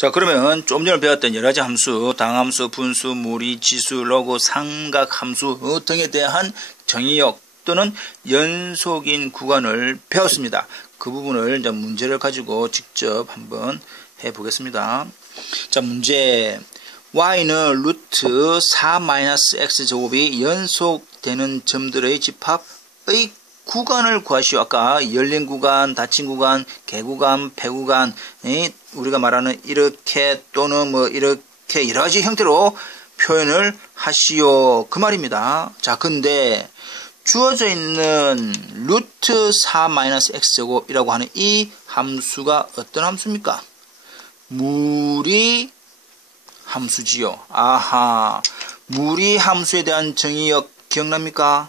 자, 그러면 좀 전에 배웠던 여러 가지 함수, 당함수, 분수, 무리, 지수, 로그, 삼각함수 등에 대한 정의역 또는 연속인 구간을 배웠습니다. 그 부분을 이제 문제를 가지고 직접 한번 해보겠습니다. 자, 문제. y는 루트 4-x제곱이 연속되는 점들의 집합의 구간을 구하시오. 아까 열린 구간, 닫힌 구간, 개구간, 폐구간, 우리가 말하는 이렇게 또는 뭐 이렇게 여러 가지 형태로 표현을 하시오. 그 말입니다. 자, 근데 주어져 있는 루트 4-x제곱이라고 하는 이 함수가 어떤 함수입니까? 무리 함수지요. 아하, 무리 함수에 대한 정의역 기억납니까?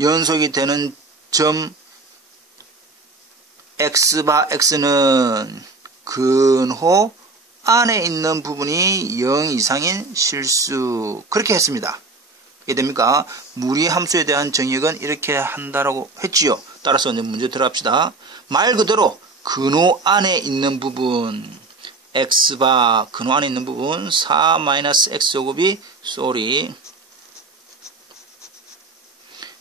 연속이 되는 점 x바 x는 근호 안에 있는 부분이 0 이상인 실수. 그렇게 했습니다. 이해됩니까? 무리 함수에 대한 정의역은 이렇게 한다라고 했지요. 따라서 이제 문제 들어갑시다. 말 그대로 근호 안에 있는 부분 x바 근호 안에 있는 부분 4-x제곱이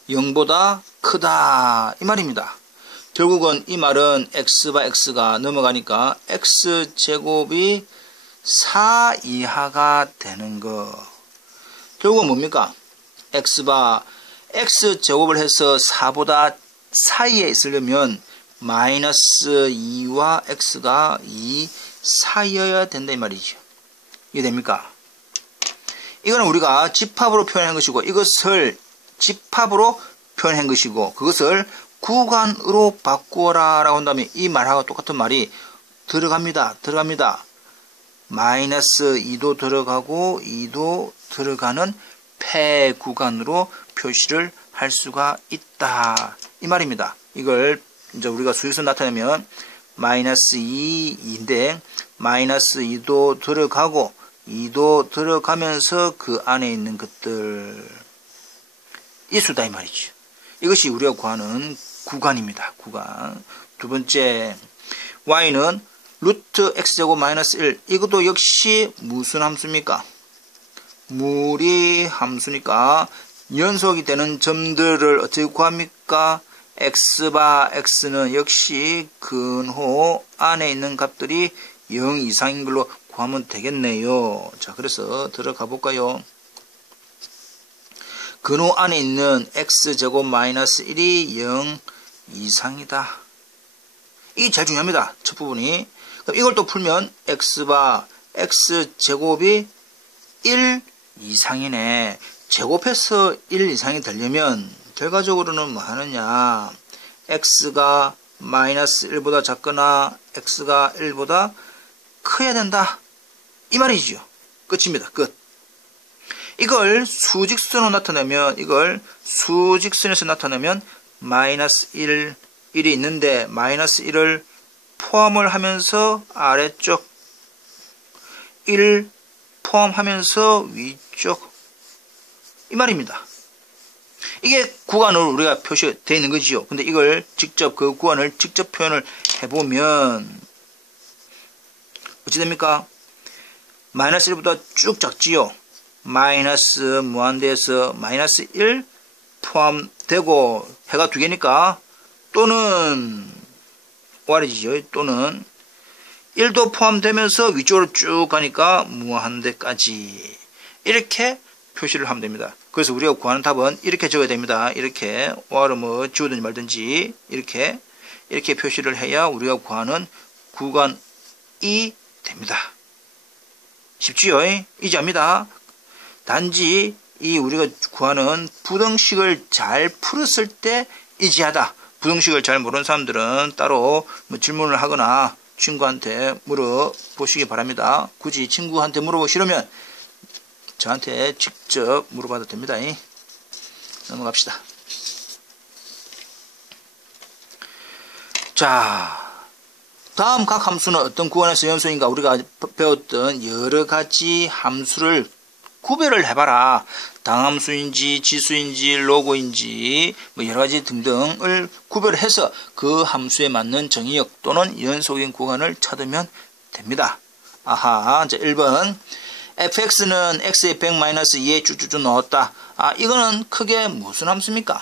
0보다 크다 이 말입니다. 결국은 이 말은 x바 x가 넘어가니까 x제곱이 4 이하가 되는 거. 결국은 뭡니까? x바 x제곱을 해서 4보다 사이에 있으려면 마이너스 2와 x가 2 사이여야 된다 이 말이죠. 이해됩니까? 이거는 우리가 집합으로 표현한 것이고 이것을 집합으로 표현한 것이고 그것을 구간으로 바꾸어라 라고 한다면 이 말하고 똑같은 말이 들어갑니다. 마이너스 2도 들어가고 2도 들어가는 폐구간으로 표시를 할 수가 있다 이 말입니다. 이걸 이제 우리가 수직선 나타내면 마이너스 2인데 마이너스 2도 들어가고 2도 들어가면서 그 안에 있는 것들 이 수다 이 말이죠. 이것이 우리가 구하는 구간입니다. 구간. 두 번째, y는 루트 x제곱 마이너스 1. 이것도 역시 무슨 함수입니까? 무리 함수니까 연속이 되는 점들을 어떻게 구합니까? x바 x는 역시 근호 안에 있는 값들이 0 이상인 걸로 구하면 되겠네요. 자, 그래서 들어가 볼까요? 근호 안에 있는 x제곱 마이너스 1이 0 이상이다. 이게 제일 중요합니다. 첫 부분이. 그럼 이걸 또 풀면 x바 x제곱이 1 이상이네. 제곱해서 1 이상이 되려면 결과적으로는 뭐 하느냐. x가 마이너스 1보다 작거나 x가 1보다 커야 된다. 이 말이죠. 끝입니다. 끝. 이걸 수직선으로 나타내면 수직선에서 나타내면 마이너스 1, 1이 있는데 마이너스 1을 포함을 하면서 아래쪽 1 포함하면서 위쪽 이 말입니다. 이게 구간으로 우리가 표시되어 있는 거지요. 근데 이걸 직접 그 구간을 직접 표현을 해보면 어찌 됩니까? 마이너스 1보다 쭉 작지요. 마이너스 무한대에서 마이너스 1 포함되고 해가 두 개니까 또는 오알이지요. 또는 1도 포함되면서 위쪽으로 쭉 가니까 무한대까지 이렇게 표시를 하면 됩니다. 그래서 우리가 구하는 답은 이렇게 적어야 됩니다. 이렇게 오알을 뭐 지우든지 말든지 이렇게 표시를 해야 우리가 구하는 구간이 됩니다. 쉽지요? 이지합니다. 단지 이 우리가 구하는 부등식을 잘 풀었을 때 이지하다. 부등식을 잘 모르는 사람들은 따로 뭐 질문을 하거나 친구한테 물어보시기 바랍니다. 굳이 친구한테 물어보기 싫으면 저한테 직접 물어봐도 됩니다. 넘어갑시다. 자, 다음 각 함수는 어떤 구간에서 연속인가 우리가 배웠던 여러 가지 함수를 구별을 해봐라. 당함수인지 지수인지 로그인지 뭐 여러 가지 등등을 구별해서 그 함수에 맞는 정의역 또는 연속인 구간을 찾으면 됩니다. 아하. 자, 1번. fx는 x의 100 마이너스 2에 쭉쭉쭉 넣었다. 이거는 크게 무슨 함수입니까?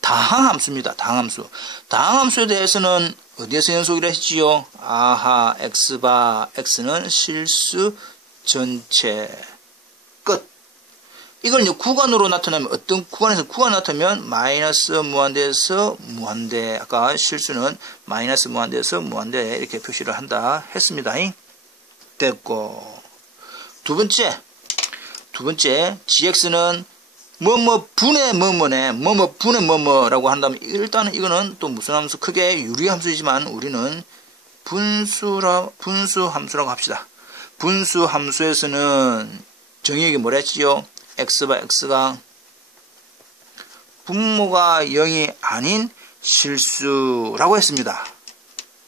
다항함수입니다. 다항함수. 다항함수에 대해서는 어디에서 연속이라 했지요? 아하, x는 실수 전체. 끝. 이걸 이제 구간으로 나타내면, 어떤 구간에서 구간 나타내면 마이너스 무한대에서 무한대. 아까 실수는 마이너스 무한대에서 무한대 이렇게 표시를 한다 했습니다. 됐고. 두 번째, gx는 뭐뭐 분의 뭐뭐네, 뭐뭐 분의 뭐뭐라고 한다면 일단은 이거는 또 무슨 함수? 크게 유리함수이지만 우리는 분수 함수라고 합시다. 분수 함수에서는 정의역이 뭐라 했지요? x바 x가 분모가 0이 아닌 실수라고 했습니다.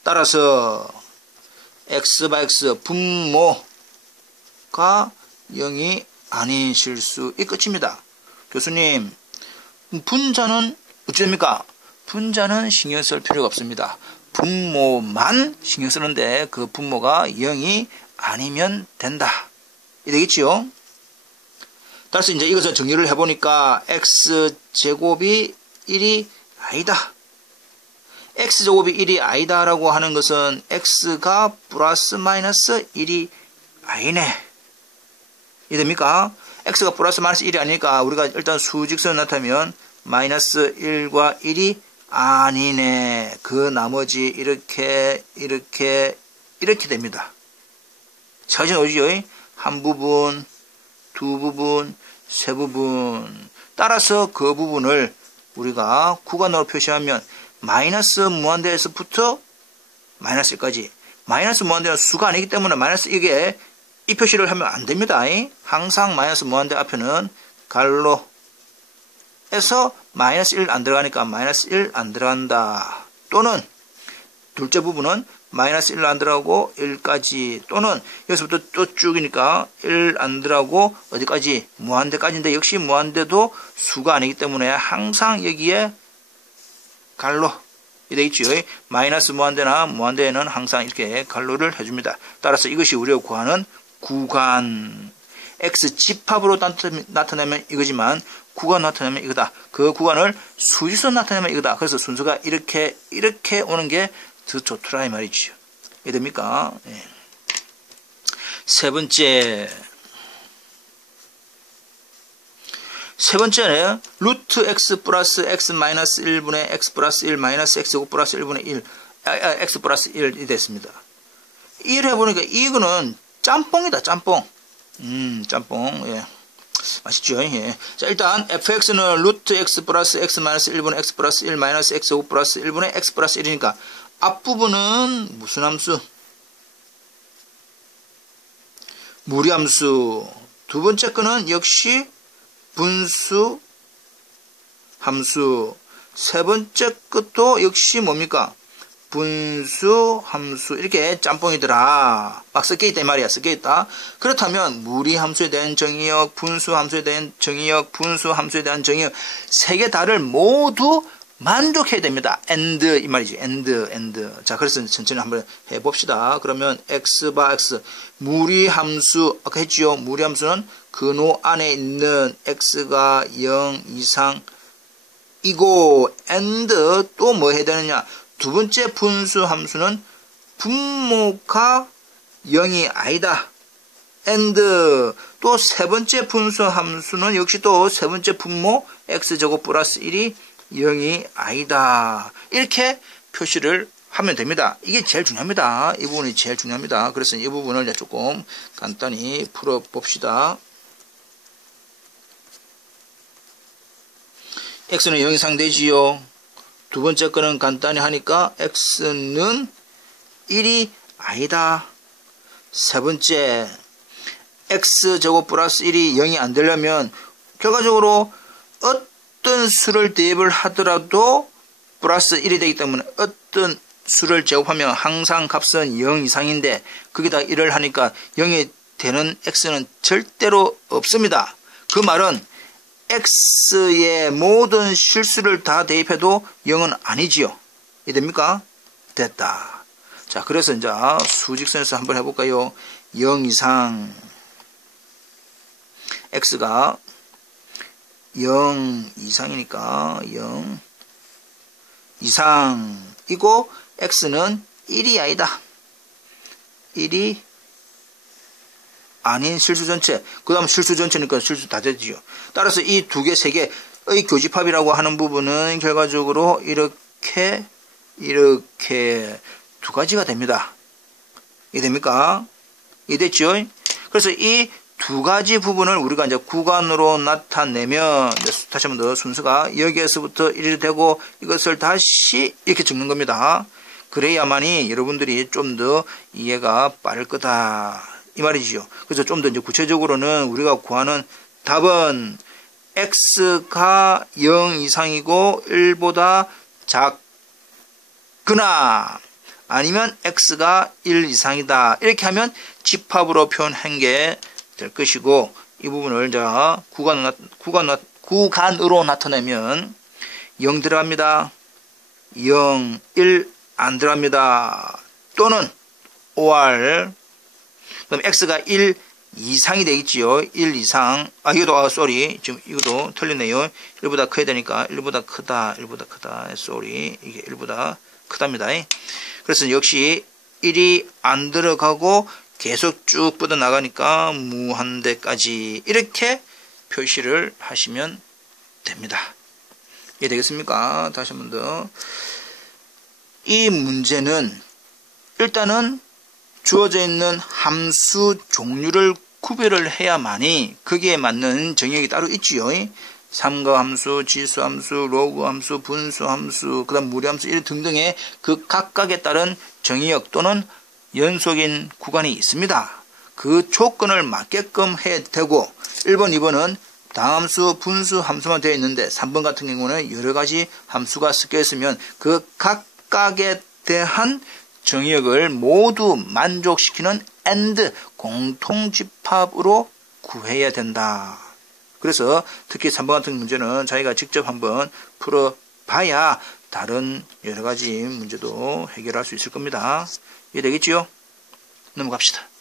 따라서 x바 x 분모가 0이 아닌 실수. 이 끝입니다. 교수님, 분자는 어찌 됩니까? 분자는 신경 쓸 필요가 없습니다. 분모만 신경 쓰는데 그 분모가 0이 아니면 된다. 이 되겠지요? 따라서 이제 이것을 정리를 해보니까 x제곱이 1이 아니다. x제곱이 1이 아니다라고 하는 것은 x가 플러스 마이너스 1이 아니네. 이 됩니까? x가 플러스 마이너스 1이 아니니까 우리가 일단 수직선을 나타내면 마이너스 1과 1이 아니네. 그 나머지 이렇게 됩니다. 사진 오지요? 한 부분, 두 부분, 세 부분. 따라서 그 부분을 우리가 구간으로 표시하면 마이너스 무한대에서부터 마이너스 1까지. 마이너스 무한대는 수가 아니기 때문에 마이너스 이게 이 표시를 하면 안 됩니다. 항상 마이너스 무한대 앞에는 갈로에서 마이너스 1 안 들어가니까 마이너스 1 안 들어간다. 또는 둘째 부분은 마이너스 1 안 들어가고 1까지. 또는 여기서부터 또 쭉이니까 1 안 들어가고 어디까지? 무한대까지인데 역시 무한대도 수가 아니기 때문에 항상 여기에 갈로 이 되겠죠. 마이너스 무한대나 무한대에는 항상 이렇게 갈로를 해줍니다. 따라서 이것이 우리가 구하는 구간. x 집합으로 나타내면 이거지만 구간 나타내면 이거다. 그 구간을 수직선 나타내면 이거다. 그래서 순서가 이렇게 오는 게 더 좋더라 이 말이죠. 이해됩니까? 네. 세 번째는 루트 x 플러스 x 마이너스 1분의 x 플러스 1 마이너스 x 플러스 1분의 1 x 플러스 1이 됐습니다. 이를 해보니까 이거는 짬뽕이다. 짬뽕. 짬뽕. 예. 맛있죠? 예. 자, 일단 fx는 루트 x 플러스 x 마이너스 1분의 x 플러스 1 마이너스 x 플러스 1분의 x 플러스 1이니까 앞부분은 무슨 함수? 무리함수. 두 번째 거는 역시 분수 함수. 세 번째 것도 역시 뭡니까? 분수 함수. 이렇게 짬뽕이더라. 막 섞여있다 이 말이야. 섞여있다. 그렇다면 무리함수에 대한 정의역, 분수함수에 대한 정의역, 분수함수에 대한 정의역 세 개 다를 모두 만족해야 됩니다. and 이 말이지. and. 자, 그래서 천천히 한번 해봅시다. 그러면 x바 x 무리함수 아까 했지요. 무리함수는 근호 안에 있는 x가 0 이상 이고 and 또 뭐 해야 되느냐? 두 번째 분수 함수는 분모가 0이 아니다. and 또 세 번째 분수 함수는 역시 또 세 번째 분모 x제곱 플러스 1이 0이 아니다. 이렇게 표시를 하면 됩니다. 이게 제일 중요합니다. 이 부분이 제일 중요합니다. 그래서 이 부분을 이제 조금 간단히 풀어봅시다. x는 0 이상 되지요. 두 번째 거는 간단히 하니까 x는 1이 아니다. 세 번째 x제곱 플러스 1이 0이 안 되려면 결과적으로 어떤 수를 대입을 하더라도 플러스 1이 되기 때문에 어떤 수를 제곱하면 항상 값은 0 이상인데 거기다 1을 하니까 0이 되는 x는 절대로 없습니다. 그 말은 x의 모든 실수를 다 대입해도 0은 아니지요. 이해됩니까? 됐다. 자, 그래서 이제 수직선에서 한번 해볼까요? 0 이상 x가 0 이상이니까 0 이상이고 x는 1이 아니다. 1이 아닌 실수 전체. 그 다음 실수 전체니까 실수 다 되지요. 따라서 이 두 개, 세 개의 교집합이라고 하는 부분은 결과적으로 이렇게 두 가지가 됩니다. 이해됩니까? 이해됐죠? 그래서 이 두 가지 부분을 우리가 이제 구간으로 나타내면, 다시 한번 더 순서가 여기에서부터 이렇게 되고 이것을 다시 이렇게 적는 겁니다. 그래야만이 여러분들이 좀 더 이해가 빠를 거다. 이 말이지요. 그래서 좀 더 이제 구체적으로는 우리가 구하는 답은 x가 0 이상이고 1보다 작거나 아니면 x가 1 이상이다. 이렇게 하면 집합으로 표현한 게 될 것이고, 이 부분을 자 구간으로 나타내면 0 들어갑니다. 0, 1 안 들어갑니다. 또는 OR, 그럼 x가 1 이상이 되겠지요. 1 이상. 이것도, 지금 이것도 틀리네요. 1보다 커야 되니까 1보다 크다, 1보다 크다. 이게 1보다 크답니다. 그래서 역시 1이 안 들어가고 계속 쭉 뻗어나가니까 무한대까지 이렇게 표시를 하시면 됩니다. 이해되겠습니까? 다시 한 번 더. 이 문제는 일단은 주어져 있는 함수 종류를 구별을 해야만이 거기에 맞는 정의역이 따로 있지요. 삼가함수, 지수함수, 로그함수, 분수함수, 그 다음 무리함수 이런 등등의 그 각각에 따른 정의역 또는 연속인 구간이 있습니다. 그 조건을 맞게끔 해야 되고 1번, 2번은 다함수, 분수, 함수만 되어 있는데 3번 같은 경우는 여러 가지 함수가 섞여 있으면 그 각각에 대한 정의역을 모두 만족시키는 AND 공통집합으로 구해야 된다. 그래서 특히 3번 같은 문제는 자기가 직접 한번 풀어봐야 다른 여러 가지 문제도 해결할 수 있을 겁니다. 이해되겠지요? 넘어갑시다.